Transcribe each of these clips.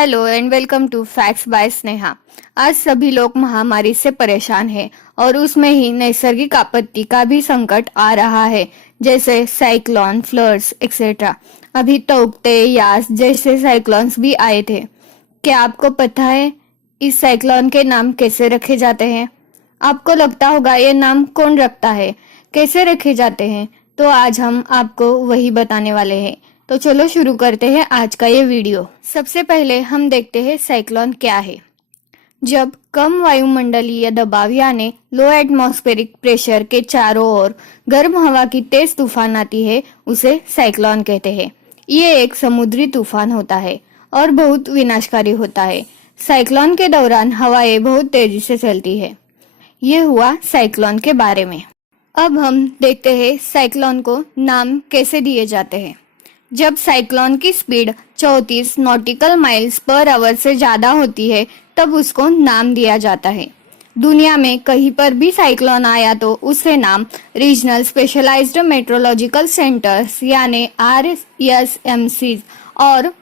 Hello and welcome to facts by Sneha. आज सभी लोग महामारी से परेशान हैं और उसमें ही नैसर्गिक आपत्ति का भी संकट आ रहा है, जैसे साइक्लोन, फ्लड्स एक्सेट्रा। अभी तौकते यास जैसे साइक्लोन्स भी आए थे। क्या आपको पता है इस साइक्लोन के नाम कैसे रखे जाते हैं? आपको लगता होगा ये नाम कौन रखता है, कैसे रखे जाते हैं? तो आज हम आपको वही बताने वाले हैं। तो चलो शुरू करते हैं आज का ये वीडियो। सबसे पहले हम देखते हैं साइक्लोन क्या है। जब कम वायुमंडलीय दबाव यानी लो एटमॉस्फेरिक प्रेशर के चारों ओर गर्म हवा की तेज तूफान आती है, उसे साइक्लोन कहते हैं। ये एक समुद्री तूफान होता है और बहुत विनाशकारी होता है। साइक्लोन के दौरान हवाएं बहुत तेजी से चलती है। ये हुआ साइक्लोन के बारे में। अब हम देखते हैं साइक्लोन को नाम कैसे दिए जाते हैं। जब साइक्लोन की speed 34 nautical miles per hour से ज़्यादा होती है, तब उसको नाम दिया जाता है। दुनिया में कहीं पर भी साइक्लोन आया तो उससे नाम रीजनल स्पेशलाइज्ड मेट्रोलॉजिकल सेंटर्स यानी RSMCs और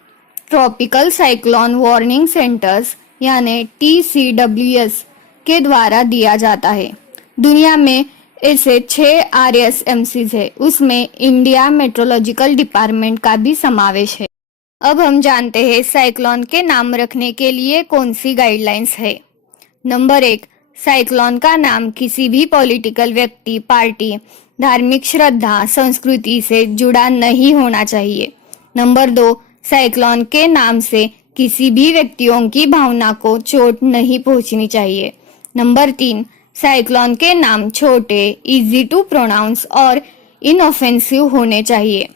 ट्रॉपिकल साइक्लोन वार्निंग सेंटर्स यानी TCWS के द्वारा दिया जाता है। दुनिया में ऐसे 6 RSMCs है, उसमें इंडिया मेट्रोलॉजिकल डिपार्टमेंट का भी समावेश है। अब हम जानते हैं साइक्लोन के नाम रखने के लिए कौन सी गाइडलाइंस है। नंबर 1, साइक्लोन का नाम किसी भी पॉलिटिकल व्यक्ति, पार्टी, धार्मिक श्रद्धा, संस्कृति से जुड़ा नहीं होना चाहिए। नंबर 2, साइक्लोन के नाम से किसी भी व्यक्तियों की भावना को चोट नहीं पहुंचनी चाहिए। नंबर 3, साइक्लोन के नाम छोटे, इजी टू प्रोनाउंस और इनऑफेंसिव होने चाहिए।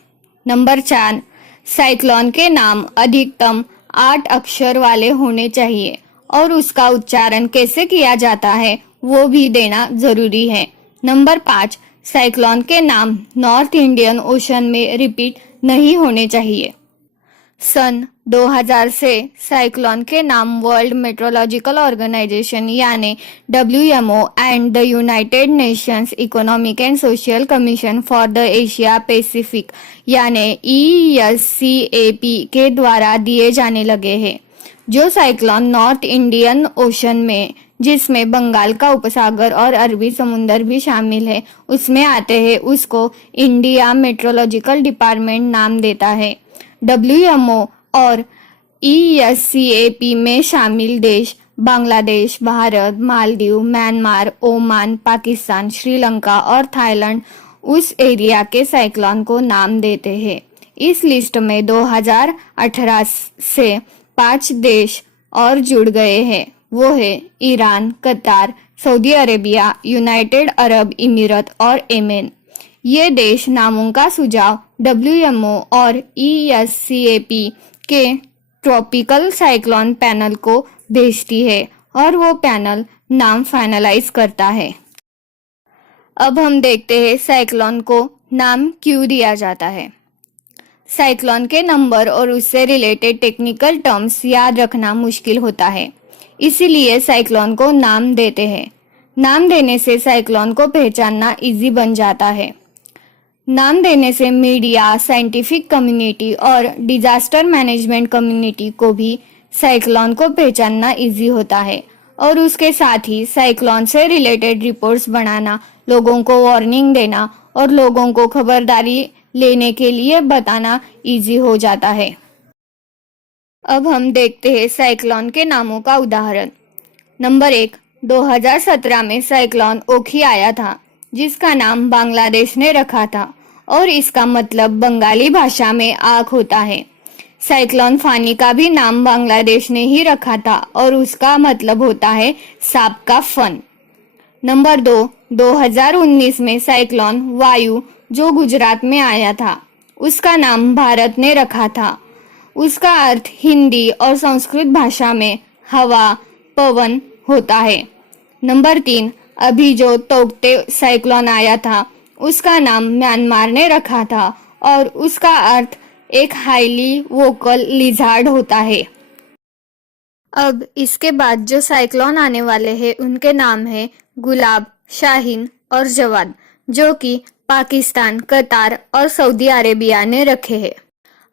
नंबर 4, साइक्लोन के नाम अधिकतम 8 अक्षर वाले होने चाहिए और उसका उच्चारण कैसे किया जाता है वो भी देना जरूरी है। नंबर 5, साइक्लोन के नाम नॉर्थ इंडियन ओशन में रिपीट नहीं होने चाहिए। सन 2000 से साइक्लोन के नाम वर्ल्ड मेट्रोलॉजिकल ऑर्गेनाइजेशन यानी WMO and the United Nations economic and social commission for the Asia Pacific यानी ESCAP के द्वारा दिए जाने लगे हैं। जो साइक्लोन नॉर्थ इंडियन ओशन में, जिसमें बंगाल का उपसागर और अरबी समुंदर भी शामिल है, उसमें आते हैं, उसको इंडिया मेट्रोलॉजिकल डिपार्टमेंट नाम देता है। WMO और ESCAP में शामिल देश बांग्लादेश, भारत, मालदीव, म्यांमार, ओमान, पाकिस्तान, श्रीलंका और थाईलैंड उस एरिया के साइक्लोन को नाम देते हैं। इस लिस्ट में 2018 से 5 देश और जुड़ गए हैं। वो है ईरान, कतार, सऊदी अरेबिया, यूनाइटेड अरब इमीरत और येमेन। ये देश नामों का सुझाव WMO और ESCAP के ट्रॉपिकल साइक्लोन पैनल को भेजती है और वो पैनल नाम फाइनलाइज करता है। अब हम देखते हैं साइक्लोन को नाम क्यों दिया जाता है। साइक्लोन के नंबर और उससे रिलेटेड टेक्निकल टर्म्स याद रखना मुश्किल होता है, इसीलिए साइक्लोन को नाम देते हैं। नाम देने से साइक्लोन को पहचानना इजी बन जाता है। नाम देने से मीडिया, साइंटिफिक कम्युनिटी और डिजास्टर मैनेजमेंट कम्युनिटी को भी साइक्लोन को पहचानना इजी होता है और उसके साथ ही साइक्लोन से रिलेटेड रिपोर्ट्स बनाना, लोगों को वार्निंग देना और लोगों को खबरदारी लेने के लिए बताना इजी हो जाता है। अब हम देखते हैं साइक्लोन के नामों का उदाहरण। नंबर 1, 2017 में साइक्लोन ओखी आया था, जिसका नाम बांग्लादेश ने रखा था और इसका मतलब बंगाली भाषा में आग होता है। साइक्लोन फानी का भी नाम बांग्लादेश ने ही रखा था और उसका मतलब होता है सांप का फन। नंबर 2, 2019 में साइक्लोन वायु जो गुजरात में आया था, उसका नाम भारत ने रखा था। उसका अर्थ हिंदी और संस्कृत भाषा में हवा, पवन होता है। नंबर 3, अभी जो तौकते साइक्लोन आया था, उसका नाम म्यांमार ने रखा था और उसका अर्थ एक हाईली वोकल लिजार्ड होता है। अब इसके बाद जो साइक्लोन आने वाले हैं उनके नाम है गुलाब, शाहीन और जवाद, जो कि पाकिस्तान, कतार और सऊदी अरेबिया ने रखे हैं।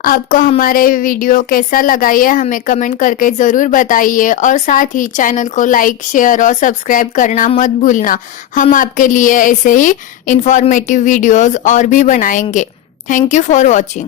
आपको हमारे वीडियो कैसा लगा ये हमें कमेंट करके ज़रूर बताइए और साथ ही चैनल को लाइक शेयर और सब्सक्राइब करना मत भूलना। हम आपके लिए ऐसे ही इंफॉर्मेटिव वीडियोस और भी बनाएंगे। Thank you for watching.